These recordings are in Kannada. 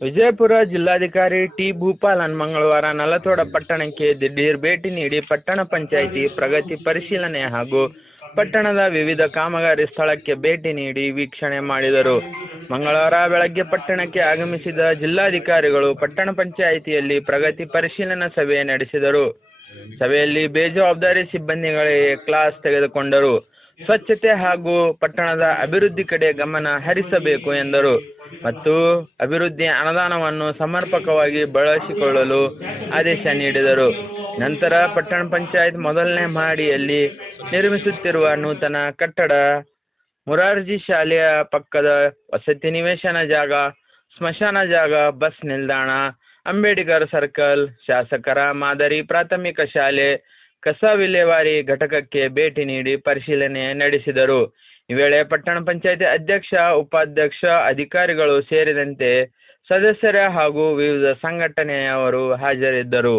ವಿಜಯಪುರ ಜಿಲ್ಲಾಧಿಕಾರಿ ಟಿ ಭೂಪಾಲನ್ ಮಂಗಳವಾರ ನಲತೋಡ ಪಟ್ಟಣಕ್ಕೆ ದಿಢೀರ್ ಭೇಟಿ ನೀಡಿ ಪಟ್ಟಣ ಪಂಚಾಯಿತಿ ಪ್ರಗತಿ ಪರಿಶೀಲನೆ ಹಾಗೂ ಪಟ್ಟಣದ ವಿವಿಧ ಕಾಮಗಾರಿ ಸ್ಥಳಕ್ಕೆ ಭೇಟಿ ನೀಡಿ ವೀಕ್ಷಣೆ ಮಾಡಿದರು. ಮಂಗಳವಾರ ಬೆಳಗ್ಗೆ ಪಟ್ಟಣಕ್ಕೆ ಆಗಮಿಸಿದ ಜಿಲ್ಲಾಧಿಕಾರಿಗಳು ಪಟ್ಟಣ ಪಂಚಾಯಿತಿಯಲ್ಲಿ ಪ್ರಗತಿ ಪರಿಶೀಲನಾ ಸಭೆ ನಡೆಸಿದರು. ಸಭೆಯಲ್ಲಿ ಬೇಜವಾಬ್ದಾರಿ ಸಿಬ್ಬಂದಿಗಳಿಗೆ ಕ್ಲಾಸ್ ತೆಗೆದುಕೊಂಡರು. ಸ್ವಚ್ಛತೆ ಹಾಗೂ ಪಟ್ಟಣದ ಅಭಿವೃದ್ಧಿ ಕಡೆ ಗಮನ ಹರಿಸಬೇಕು ಎಂದರು. ಮತ್ತು ಅಭಿವೃದ್ಧಿ ಅನುದಾನವನ್ನು ಸಮರ್ಪಕವಾಗಿ ಬಳಸಿಕೊಳ್ಳಲು ಆದೇಶ ನೀಡಿದರು. ನಂತರ ಪಟ್ಟಣ ಪಂಚಾಯತ್ ಮೊದಲನೇ ಮಹಡಿಯಲ್ಲಿ ನಿರ್ಮಿಸುತ್ತಿರುವ ನೂತನ ಕಟ್ಟಡ ಮುರಾರ್ಜಿ ಶಾಲೆಯ ಪಕ್ಕದ ವಸತಿ ನಿವೇಶನ ಜಾಗ, ಸ್ಮಶಾನ ಜಾಗ, ಬಸ್ ನಿಲ್ದಾಣ, ಅಂಬೇಡ್ಕರ್ ಸರ್ಕಲ್, ಶಾಸಕರ ಮಾದರಿ ಪ್ರಾಥಮಿಕ ಶಾಲೆ, ಕಸ ವಿಲೇವಾರಿ ಘಟಕಕ್ಕೆ ಭೇಟಿ ನೀಡಿ ಪರಿಶೀಲನೆ ನಡೆಸಿದರು. ಈ ವೇಳೆ ಪಟ್ಟಣ ಪಂಚಾಯಿತಿ ಅಧ್ಯಕ್ಷ ಉಪಾಧ್ಯಕ್ಷ ಅಧಿಕಾರಿಗಳು ಸೇರಿದಂತೆ ಸದಸ್ಯರ ಹಾಗೂ ವಿವಿಧ ಸಂಘಟನೆಯವರು ಹಾಜರಿದ್ದರು.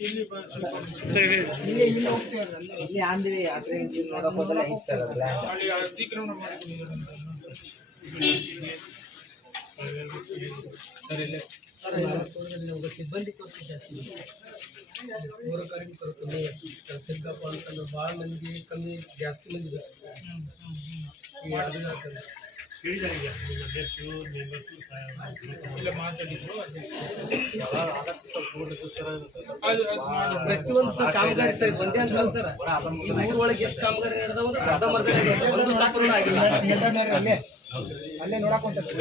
ಇಲ್ಲಿ ಆಂಧ್ವಿ ಹಸಿರು ನೋಡಕ್ ಹೋದಲ್ಲ ಐತ್ ಸರ್ ಅದು land. ಸಿಬ್ಬಂದಿ ಕೊರತೆ ಜಾಸ್ತಿ ಮೂರು ಕಾರ್ಮಿಕರು ಕಮ್ಮಿ ಕೆಲಸಕ್ಕಪ್ಪ ಅಂತಂದ್ರೆ ಭಾಳ ಮಂದಿ ಕಮ್ಮಿ ಜಾಸ್ತಿ ಮಂದಿ ಈಗ. ಪ್ರತಿಯೊಂದು ಕಾಮಗಾರಿ ಸರ್ ಒಂದೇ ಅಂತ ಅಲ್ಲ ಸರ್ ಈ ಊರೊಳಗೆ ಒಳಗೆ ಎಷ್ಟು ಕಾಮಗಾರಿ ನಡೆದವ ಅರ್ಧ. ಒಂದು ಸಾಕು ಆಗಿಲ್ಲ ಅಲ್ಲೇ ಅಲ್ಲೇ ನೋಡಕ್ ಹೊಂಟೈತಿ.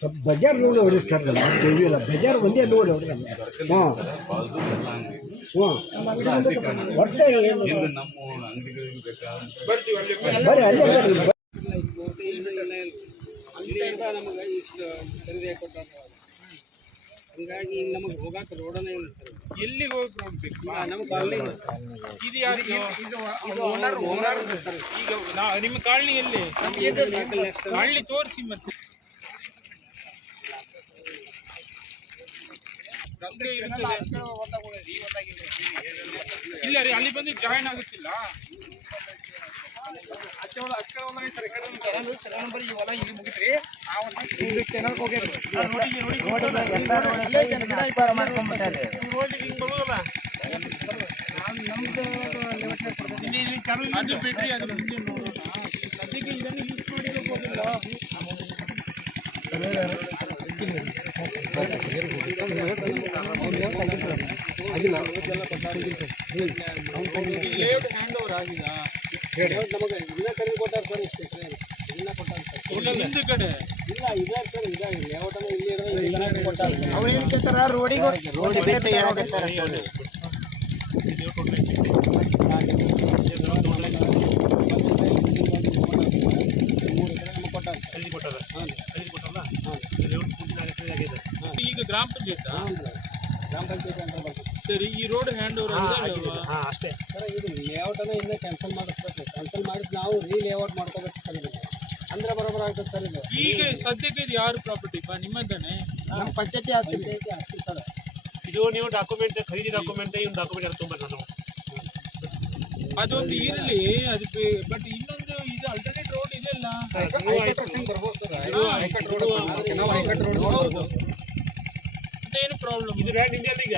ಸ್ವಲ್ಪ ಬಜಾರ್ ನೋಡಿ ಹೊಡಿಸ್ತಾರಲ್ಲ ಟಿವಿ ಇಲ್ಲ ಬಜಾರ್ ಒಂದೇ ನೋಡಿ ಹೊಡ್ರಿ ಹಾಂ. ಹಾಂ. ಹೊಟ್ಟೆ ಏನು ಬರ್ರಿ ಅಲ್ಲೇ ಬರ್ರಿ ಅಲ್ಲಿಂದ ನಮಗೆ ಇಷ್ಟು ಕೊಟ್ಟಾರ ಹಂಗಾಗಿ ನಮಗೆ ಹೋಗಾಕ ರೋಡನೇ ಇಲ್ಲ ಸರ್. ಎಲ್ಲಿಗೆ ಹೋಗಿ ಹೋಗ್ಬೇಕು? ನಮ್ಮ ಕಾಲನಿ ಸರ್. ಇದು ಯಾರು ಇದು ಓನರ್ ಓನರ್ ಈಗ ನಾ ನಿಮ್ಮ ಕಾಲನಿ ಎಲ್ಲಿ? ಕಾಲನಿ ತೋರಿಸಿ ಮತ್ತೆ ರಸ್ತೆ ಇರುತ್ತದೆ. ಇಲ್ಲ ರೀ ಅಲ್ಲಿ ಬಂದು ಜಾಯಿನ್ ಆಗುತ್ತಿಲ್ಲ. ಅದು ಬಿಡ್ರಿ ಅದು ಸದ್ಯಕ್ಕೆ ಇದನ್ನು ಯೂಸ್ ಮಾಡಿರ್ಬೋದಿಲ್ಲ ಹ್ಯಾಂಡ್ ಓವರ್ ಆಗಿದೆ ನಮಗೆ ಇಲ್ಲ ಕಮ್ಮಿ ಕೊಟ್ಟಾರ ಸರ್ ಇಷ್ಟೇ ಸರ್ ಇಲ್ಲ ಕೊಟ್ಟಾರ ಇಲ್ಲ ಇದೆ ಸರ್ ಇದೆ ಲೇಔಟನ ಇಲ್ಲಿ ಇರೋದು ಇಲ್ಲ ಕೊಟ್ಟಾರ ಏನ್ ಕೇಳ್ತಾರ ರೋಡಿಗೆ ರೋಡ್ ಬೇಟ ಹೇಳಕತ್ತಾರ ಸರ್. ಈಗ ಗ್ರಾಮ ಪಂಚಾಯತ್ ಗ್ರಾಮ ಪಂಚಾಯತಿ ಅಂತ ಬರ್ತದೆ ಸರಿ ಈ ರೋಡ್ ಹ್ಯಾಂಡ್ ಓವರ್ ಆಗಿದೆ. ಅಷ್ಟೇ. ಸರ್ ಇದು ಲೇಔಟನ ಇನ್ನೂ ಕ್ಯಾನ್ಸಲ್ ಮಾಡಿಸ್ಬೇಕು. ಕ್ಯಾನ್ಸಲ್ ಮಾಡಿಸಿ ನಾವು ರೀ ಲೇಔಟ್ ಮಾಡ್ಕೋಬೇಕು ಸರ್ ಇದು ಅಂದ್ರೆ ಬರೋಬರ ಆಗ್ತದೆ ಸರ್ ಇದು. ಈಗ ಸದ್ಯಕ್ಕೆ ಇದು ಯಾರು ಪ್ರಾಪರ್ಟಿ ಬಾ ನಿಮ್ಮದಾನೆ ನಮ್ಮ ಪಂಚಾಯತಿ ಆಗ್ತದೆ ಪಂಚಾಯತಿ ಸರ್. ಇದು ನೀವು ಡಾಕ್ಯುಮೆಂಟ್ ಖರೀದಿ ಡಾಕ್ಯುಮೆಂಟ್ ಇವ್ ಡಾಕ್ಯುಮೆಂಟ್ ತುಂಬ ನಾನು ಅದೊಂದು ಇರಲಿ ಅದಕ್ಕೆ ಬಟ್ ಇನ್ನೊಂದು ಇದು ಅಲ್ಟರ್ನೇಟ್ ರೋಡ್ ಇದೆಲ್ಲ ಬರ್ಬೋದು ಸರ್. ಹೈಕಟ್ ರೋಡ್ ನಾವು ಹೈಕಟ್ ರೋಡ್ ನೋಡ್ಬೋದು ಏನು ಪ್ರಾಬ್ಲಮ್ ಇದು ರ್ಯಾಂಡ್ ಇಂಡಿಯಾ ಈಗ.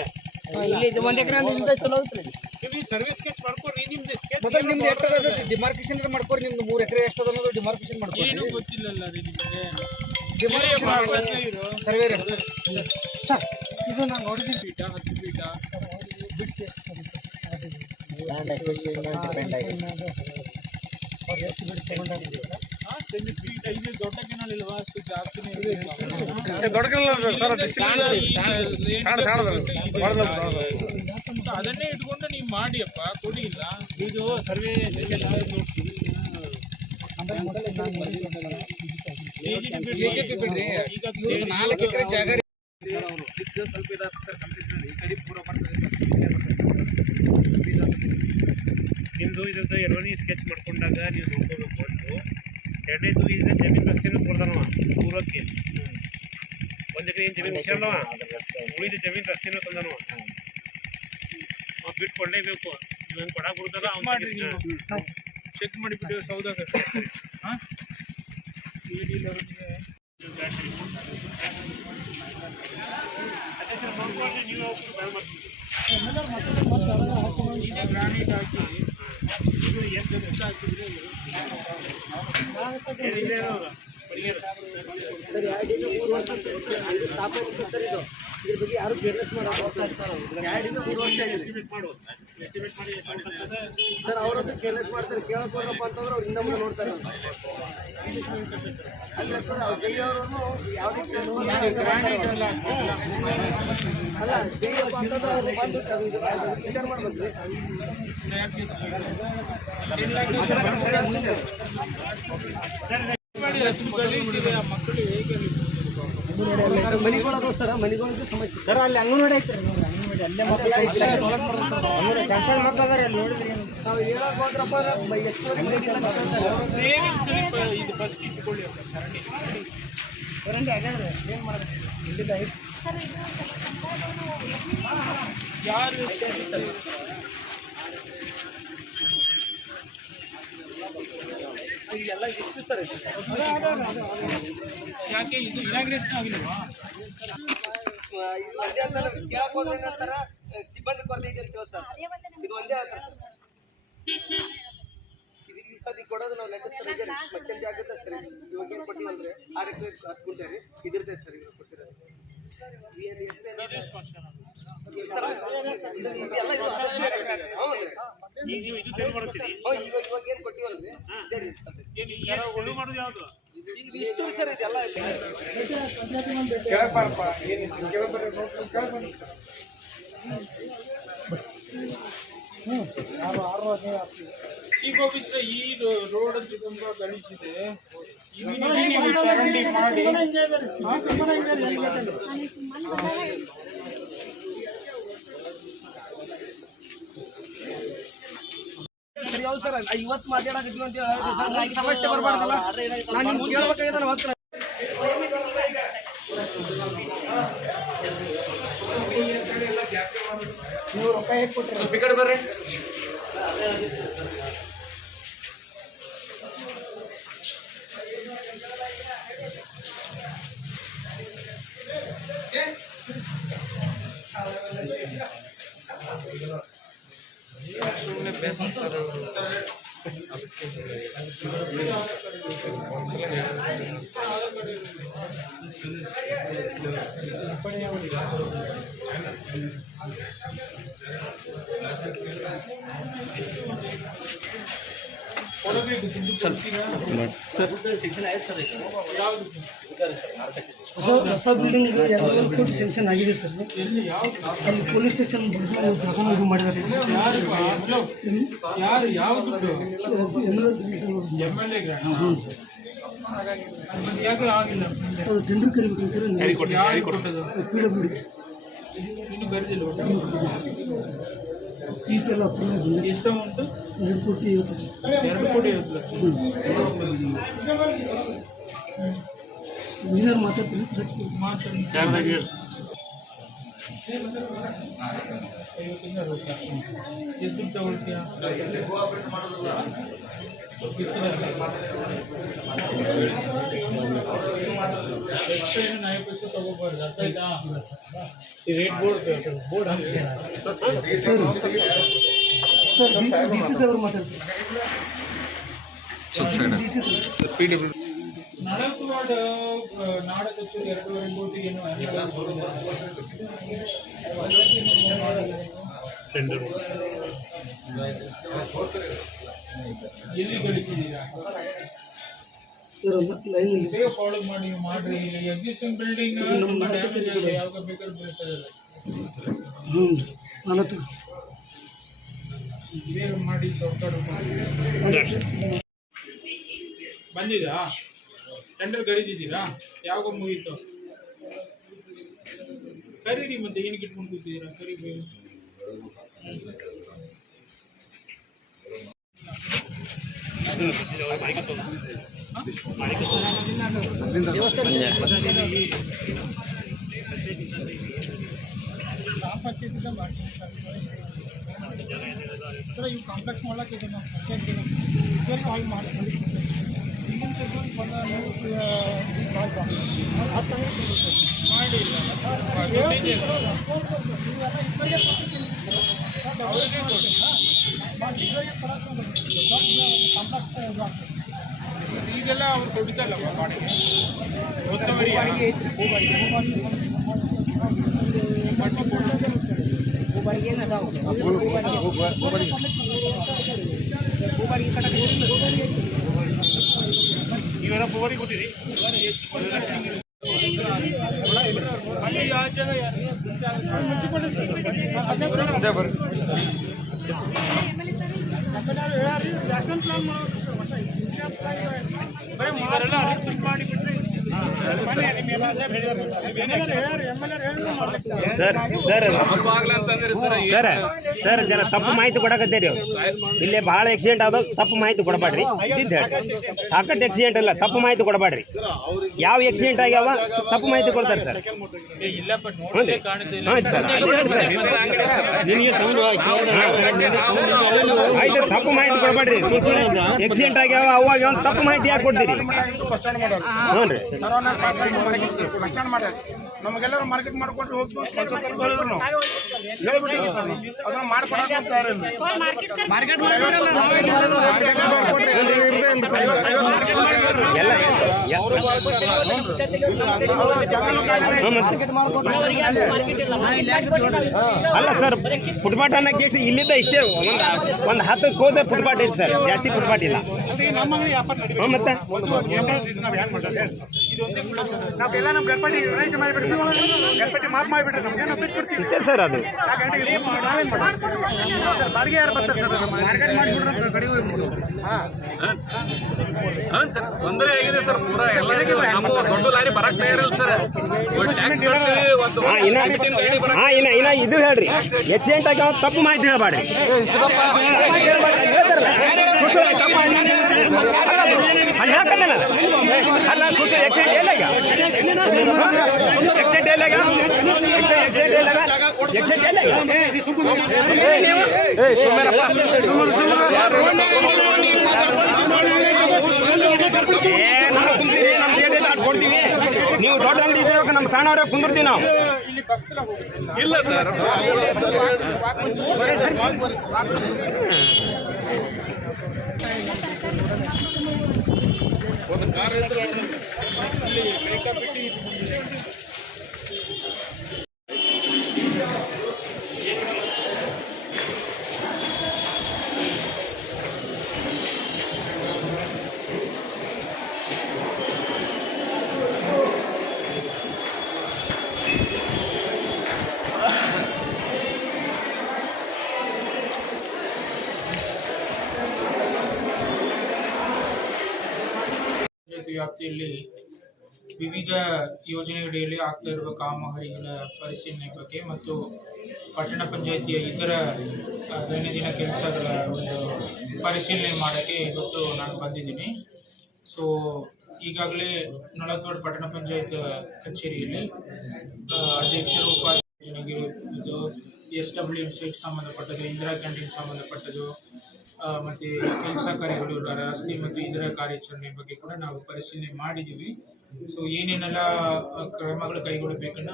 ಇಲ್ಲಿ ಇದು ಒಂದ್ ಎಕರೆ ನಿಮ್ದ ಚಲೋ ಐತ್ರಿ. ನೀವು ಸರ್ವಿಸ್ ಸ್ಕೆಚ್ ಮಾಡ್ಕೊಡ್ರಿ ನಿಮ್ದು ಸ್ಕೆಚ್ ಮೊದಲು ನಿಮ್ದು ಎಷ್ಟದ ಡಿಮಾರ್ಕೇಶನ್ ಮಾಡ್ಕೊರಿ ನಿಮ್ದು ಮೂರು ಎಕರೆ ಅನ್ನೋದು ಡಿಮಾರ್ಕೇಶನ್ ಮಾಡ್ಕೊರಿ ಏನು ಗೊತ್ತಿಲ್ಲಲ್ಲ ರೀ ನಿಮಗೆ. ಡಿಮಾರ್ಕೇಶನ್ ಸರ್ ಇದು ನಾನು ನೋಡಿದ್ದೀನಿ ಫೀಟ ಹತ್ತು ಬಿಟ್ಟು ಲ್ಯಾಂಡ್ ಅಕ್ವಿಸಿಷನ್ ಡಿಪೆಂಡ್ ಇದು ದೊಡ್ಡ ಅದನ್ನೇ ಇಟ್ಕೊಂಡು ನೀವು ಮಾಡಿಯಪ್ಪ ಕೊಡಿ ಇಲ್ಲ ಇದು ಸರ್ವೆ ನಾಲ್ಕು ಎಕರೆ ಜಾಗ ಸ್ವಲ್ಪ ಇದಾಗ್ತದೆ ಸರ್ ಕಂಪ್ಲೀಟ್ ಈ ಪೂರ ಬರ್ತದೆ ನಿಮ್ಮದು ಇದಂತ ಎರಡನೇ ಸ್ಕೆಚ್ ಮಾಡ್ಕೊಂಡಾಗ ನೀವು ನೋಡ್ಕೋಬೇಕು ಒಂದು ತೂರಿ ಜಮೀನ್ ಜಮೀನು ರಸ್ತೆನೂ ಕೊಡ್ತಾನವ ಪೂರ್ವಕ್ಕೆ ಒಂದು ಎಕರೆ ಏನು ಜಮೀನು ಮುಗಿಸ್ಯಾನವ ಉಳಿದ ಜಮೀನು ರಸ್ತೆನೂ ತಂದನವ. ಅವ್ ಬಿಟ್ಟು ಕೊಡಲೇಬೇಕು ನೀವು ಕೊಡಕ್ಕೆ ಬಿಡ್ತಾರ ಮಾಡಿ ನೀವು. ಚೆಕ್ ಮಾಡಿಬಿಟ್ಟು ಸೌದಾಗ ಹಾಂ? ನೀವು ಗ್ರಾನೈಟ್ ಹಾಕಿ. ಇದು ಏನು ಇದ್ರ ಬಗ್ಗೆ ಯಾರು ಕೇರ್ಲೆಸ್ ಸರ್ ಅವರದ್ದು ಕೇರ್ಲೆಸ್ ಮಾಡ್ತಾರೆ ಕೇಳಕ್ ಹೋದ್ರಪ್ಪ ಅಂತಂದ್ರೆ ಅವ್ರು ಹಿಂದೆ ಮುಂದೆ ನೋಡ್ತಾರೆ ಅಲ್ಲ ಸರ್ ಅವ್ರು ಯಾವುದೇ ಅಂತಂದ್ರೆ ಅವ್ರು ಬಂದು ವಿಚಾರ ಮಾಡ್ಬೇಕು ಅಷ್ಟು ಗಲೀಜಿದೆ ಆ ಮಕ್ಕಳು ಹೇಗೆ ಮನಿಗಳಿಗೋಸ್ಕರ ಮನಿಗಳಿಗೆ ಸಮಸ್ಯೆ ಸರ್ ಅಲ್ಲಿ ಅಂಗನವಾಡಿ ಐತೆ. ಅಲ್ಲೇ ಮಕ್ಕಳು ಸಣ್ಣ ಮಕ್ಕಳು ಅಲ್ಲಿ ನೋಡಿದ್ರಿ ನಾವು ಹೇಳಕ್ ಹೋದ್ರಪ್ಪ ಇದು ಫಸ್ಟ್ ಇಟ್ಕೊಳ್ಳಿ ವಾರಂಟಿ ಆಗ್ಯಾದ್ರೆ ಏನ್ ಯಾರು ಇಲ್ಲೆಲ್ಲ ಎಷ್ಟು ಸರ್ ಯಾಕೆ ಇದು ಇನಾಗ್ರೇಷನ್ ಆಗಿಲ್ವಾ? ಅಂತಾನೆ ಕೇಳಕ್ ಹೋದ್ರೆ ಏನಂತಾರ ಸಿಬ್ಬಂದಿ ಕೊರತೆ ಇದೆ ಅಂತ ಕೇಳ್ತಾರೆ ಇದು ಒಂದೇ ಆತರ ಇದು ಈ ಸತಿ ಕೊಡೋದು ನಾವು ಲೆಕ್ಕ ಸರ್ ಇದೆ. ಮತ್ತೊಂದು ಜಾಗೃತ ಸರ್. ಇವಾಗ ಏನು ಕೊಟ್ಟಿವಂದ್ರೆ ಆರು ಎಕರೆ ಹತ್ತು ಗುಂಟೆ ರೀ ಇದಿರ್ತೈತೆ ಸರ್ ಇವಾಗ ಕೊಟ್ಟಿರೋದು. ಇಷ್ಟೇ ಇದು ಸರ್, ಇದೆಲ್ಲ ಹೌದು. ನೀವು ಇದು ಚೇಂಜ್ ಮಾಡ್ತೀರಿ? ಇವಾಗ ಇವಾಗ ಏನು. ಏನು ಮಾಡೋದು ಯಾವುದು? ಇಷ್ಟು ಸರ್ ಇದೆಲ್ಲ ಇಲ್ಲಿ. ಈಗ ಹೋಗಿದ್ರೆ ಈ ರೋಡ್ ಅಂತ ತುಂಬಾ ನೀವು ಚರಂಡಿ ಮಾಡಿ. ಹೌದು ಸರ್ ಇವತ್ತು ಮಾತಾಡಕತ್ತೀವಿ ಅಂತ ಹೇಳಿ ಸರ್ ನನಗೆ ಸಮಸ್ಯೆ ಬರಬಾರ್ದಲ್ಲ. ನಾನು ನಿಮ್ಗೆ ಕೇಳ್ಬೇಕಾಗಿದೆ ನಾನು ಹೋಗ್ತೀನಿ ನೀವು ರೊಕ್ಕ ಹೇಗೆ ಕೊಟ್ರಿ ಸ್ವಲ್ಪ ಈ ಕಡೆ ಬರ್ರಿ. ಕೊಡಬೇಕು ದುಡ್ಡು ಕೊಡ್ತೀರಾ? ಯಾವ್ದು ಹೊಸ ಹೊಸ ಬಿಲ್ಡಿಂಗ್ ಎರಡು ಕೋಟಿ ಸ್ಯಾಂಕ್ಷನ್ ಆಗಿದೆ ಸರ್. ಅಲ್ಲಿ ಪೊಲೀಸ್ ಸ್ಟೇಷನ್ ಜಾಗ ಇದು ಮಾಡಿದ್ದಾರೆ ಸರ್. ಯಾರು ಯಾವ ಆಗಿಲ್ಲ ಟೆಂಡರ್ ಕರಿಬೇಕು ಸರ್ ಪಿ ಡಬ್ಲ್ಯೂ ಡಿ ಇನ್ನು ಬರೆದಿಲ್ಲ ಸೀಟ್ ಎಲ್ಲ ಅಪ್ರೂವ್ ಆಗಿದೆ ಎಷ್ಟು ಅಮೌಂಟ್ ಎರಡು ಕೋಟಿ ಐವತ್ತು ಲಕ್ಷ ಎರಡು ಕೋಟಿ ಐವತ್ತು ಲಕ್ಷ ಇಂಜಿನಿಯರ್ ಮಾತಾಡ್ತೀನಿ ಸರ್ ಮಾತಾಡಿ ಯಾರ್ದಾಗ ಹೇಳಿ ಐವತ್ತಿಂದ ಅರವತ್ತು ಲಕ್ಷ ಎಷ್ಟು ದುಡ್ಡು ತಗೊಳ್ತೀಯ? Rate board board sir D C ಸಾಹೇಬ್ರು ಮಾತಾಡ್ತೀನಿ ಡಿ ಸಿ ಸರ್ ನಾಲ್ಕು ವಾರ್ಡ್ ನಾಡ ಎರಡೂವರೆ ಕೋಟಿ ಏನೋ ಟೆಂಡರ್ ಎಲ್ಲಿ ಗಳಿಸಿದ್ದೀರಾ ಫಾಲೋ ಮಾಡಿ ಮಾಡ್ರಿ. ಎಕ್ಸಿಸ್ಟಿಂಗ್ ಬಿಲ್ಡಿಂಗ್ ಡ್ಯಾಮೇಜ್ ಯಾವಾಗ ಬೇಕಾದ್ರೂ ಹ್ಞೂ ಮಾಡಿ ಚೌಕಾಡು ಮಾಡಿ. ಬಂದಿದಾ ಟೆಂಡರ್ ಕರೀತಿದ್ದೀರಾ ಯಾವಾಗ ಮುಗೀತು. ಕರೀರಿ ಮತ್ತೆ ಏನಕ್ಕೆ ಇಟ್ಕೊಂಡು ಕೂತಿದ್ದೀರಾ ಕರಿಬೇಕು ಸರ್ ಇವು ಕಾಂಪ್ಲೆಕ್ಸ್ ಮಾಡ್ಲಿಕ್ಕೆ ಇದನ್ನು ರಿಪೇರಿ ಆಗಿ ಮಾಡ್ಕೊಂಡು ಹಿಂದಿನ ಪೆಟ್ರೋಲ್ ಬಂದ ಹತ್ತು ಮಾಡಿಲ್ಲ ಈಗೆಲ್ಲ ಅವ್ರು ಕೊಡ್ತಲ್ಲಮ್ಮ ಬಾಡಿಗೆ? ಒತ್ತುವರಿ ನೀವೆಲ್ಲ ಪೋರಿ ಕೊಟ್ಟಿರಿ. ಇವರೆಲ್ಲ ರಿಕ್ವೆಸ್ಟ್ ಮಾಡಿ ಬಿಟ್ರೆ ಸರ್ ಸರ್. ಸರ್ ಸರ್ ತಪ್ಪು ಮಾಹಿತಿ ಕೊಡಕತ್ತೀರಿ ಇಲ್ಲೇ ಭಾಳ ಆಕ್ಸಿಡೆಂಟ್ ಆದ ತಪ್ಪು ಮಾಹಿತಿ ಕೊಡಬೇಡ್ರಿ. ಸಾಕಟ್ಟು ಆಕ್ಸಿಡೆಂಟ್ ಇಲ್ಲ ತಪ್ಪು ಮಾಹಿತಿ ಕೊಡಬೇಡ್ರಿ. ಯಾವ ಆಕ್ಸಿಡೆಂಟ್ ಆಗ್ಯಾವ ತಪ್ಪು ಮಾಹಿತಿ ಕೊಡ್ತಾರೆ ಸರ್. ಆಯ್ತು, ತಪ್ಪು ಮಾಹಿತಿ ಕೊಡಬೇಡ್ರಿ. ಆಕ್ಸಿಡೆಂಟ್ ಆಗ್ಯಾವ ಅವಾಗ ತಪ್ಪು ಮಾಹಿತಿ ಯಾಕೆ ಕೊಡ್ತೀರಿ? ಹ್ಞೂ ರೀ ನಮಗೆಲ್ಲರೂ ಮಾರ್ಕೆಟ್ ಮಾಡಿಕೊಟ್ರು ಹೋಗ್ತು ಹೇಳಿದ್ರು ನಾವು. ಹೇಳ್ಬಿಟ್ಟಿವಿ ಸರ್. ಅದನ್ನ ಮಾಡ್ಕೊಡಕ್ಕೆ ಮತ್ತೆ. ಅಲ್ಲ ಸರ್ ಫುಟ್ಪಾಟ್ ಅನ್ನ ಕೇಸ್ ಇಲ್ಲಿಂದ ಇಷ್ಟೇ ಒಂದು ಒಂದು ಹತ್ತು ಕೋದ ಫುಟ್ಪಾಟ್ ಇದೆ ಸರ್. ಜಾಸ್ತಿ ಫುಟ್ಪಾಟ್ ಇಲ್ಲ. ಮತ್ತೆ? ನಾವೆಲ್ಲ ನಮ್ಮ ಗಣಪತಿ ರೈತ ಮಾಡಿಬಿಡ್ರಿ ಗಣಪತಿ ಮಾಫ್ ಮಾಡಿಬಿಟ್ರೆ ನಮ್ಗೆ ನಾವು ಬಿಟ್ಟು ಬಿಡ್ತೀವಿ ಇಷ್ಟೇ ಸರ್ ಅದು ಯಾಕಂದ್ರೆ ಇಲ್ಲಿ ನಾವೇನ್ ಮಾಡೋದು ಸರ್ ಬಾಡಿಗೆ ಯಾರು ಬರ್ತಾರೆ ಸರ್ ಮಾರ್ಕೆಟ್ ಮಾಡಿಬಿಟ್ರೆ ಕಡೆ ಹೋಗ್ಬಿಡು ಹಾಂ ಸರ್ ತೊಂದರೆ ಆಗಿದೆ ಸರ್ ಪೂರ ಎಲ್ಲರಿಗೂ ನಮ್ಮ ದೊಡ್ಡ ಲಾರಿ ಬರಕ್ ತಯಾರಿಲ್ಲ ಸರ್ ಟ್ಯಾಕ್ಸ್ ಕಟ್ತೀವಿ ಒಂದು ಹಾ ಇನ್ನ ಇನ್ನ ಇದು ಹೇಳ್ರಿ ಎಕ್ಸಿಡೆಂಟ್ ಆಗ್ಯಾವ ತಪ್ಪು ಮಾಹಿತಿ ಈಗ ಆಕ್ಸಿಡೆಂಟ್ ಎಲ್ಲ ಆಕ್ಸಿಡೆಂಟ್ ಎಲ್ಲ ಈಗ ನೀವು ನಾವು ದೊಡ್ಡ ಅಂಗಡಿ ಇದ್ರೆ ನಮ್ಮ ಸಣ್ಣವ್ರೆ ಕುಂದಿರ್ತೀವಿ ನಾವು. ಇಲ್ಲ ಸರ್. ಒಂದು ಕಾರ್ ಮೇಕಪ್ ಬಿಟ್ಟು ಪಂಚಾಯತ್ ವ್ಯಾಪ್ತಿಯಲ್ಲಿ ವಿವಿಧ ಯೋಜನೆಗಳಡಿಯಲ್ಲಿ ಆಗ್ತಾ ಇರುವ ಕಾಮಗಾರಿಗಳ ಪರಿಶೀಲನೆ ಬಗ್ಗೆ ಮತ್ತು ಪಟ್ಟಣ ಪಂಚಾಯಿತಿಯ ಇತರ ದೈನಂದಿನ ಕೆಲಸಗಳ ಒಂದು ಪರಿಶೀಲನೆ ಮಾಡೋಕ್ಕೆ ಇವತ್ತು ನಾನು ಬಂದಿದ್ದೀನಿ. ಸೊ ಈಗಾಗಲೇ ನಳತ್ವಾಡ್ ಪಟ್ಟಣ ಪಂಚಾಯತ್ ಕಚೇರಿಯಲ್ಲಿ ಅಧ್ಯಕ್ಷರು ಉಪಾಧ್ಯಕ್ಷರಿಗೆ ಇದು ಎಸ್ ಡಬ್ಲ್ಯೂ ಎಂ ಸಿಗೆ ಸಂಬಂಧಪಟ್ಟದ್ದು, ಇಂದಿರಾ ಕ್ಯಾಂಟೀನ್ ಸಂಬಂಧಪಟ್ಟದ್ದು ಮತ್ತೆ ಕೆಲಸ ಕಾರ್ಯಗಳು ರಸ್ತೆ ಮತ್ತು ಇದರ ಕಾರ್ಯಾಚರಣೆ ಬಗ್ಗೆ ಕೂಡ ನಾವು ಪರಿಶೀಲನೆ ಮಾಡಿದ್ದೀವಿ. ಸೊ ಏನೇನೆಲ್ಲ ಕ್ರಮಗಳು ಕೈಗೊಳ್ಳಬೇಕನ್ನ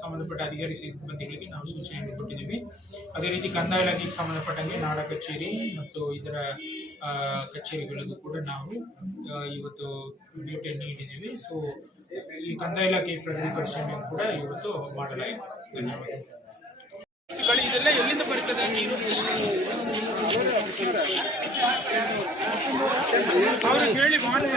ಸಂಬಂಧಪಟ್ಟ ಅಧಿಕಾರಿ ಸಿಬ್ಬಂದಿಗಳಿಗೆ ನಾವು ಸೂಚನೆಯನ್ನು ಕೊಟ್ಟಿದ್ದೀವಿ. ಅದೇ ರೀತಿ ಕಂದಾಯ ಇಲಾಖೆಗೆ ಸಂಬಂಧಪಟ್ಟಂಗೆ ನಾಡ ಕಚೇರಿ ಮತ್ತು ಇದರ ಕಚೇರಿಗಳಿಗೂ ಕೂಡ ನಾವು ಇವತ್ತು ಭೇಟಿಯನ್ನು ನೀಡಿದ್ದೀವಿ. ಸೊ ಈ ಕಂದಾಯ ಇಲಾಖೆ ಪ್ರಗತಿ ಪರಿಶೀಲನೆ ಕೂಡ ಇವತ್ತು ಮಾಡಲಾಯಿತು. ಧನ್ಯವಾದ ಇದೆಲ್ಲ ಎಲ್ಲಿಂದ ಬರ್ತದೆ ನೀರು ಅವ್ರಿಗೆ ಹೇಳಿ ಮಾಡಿ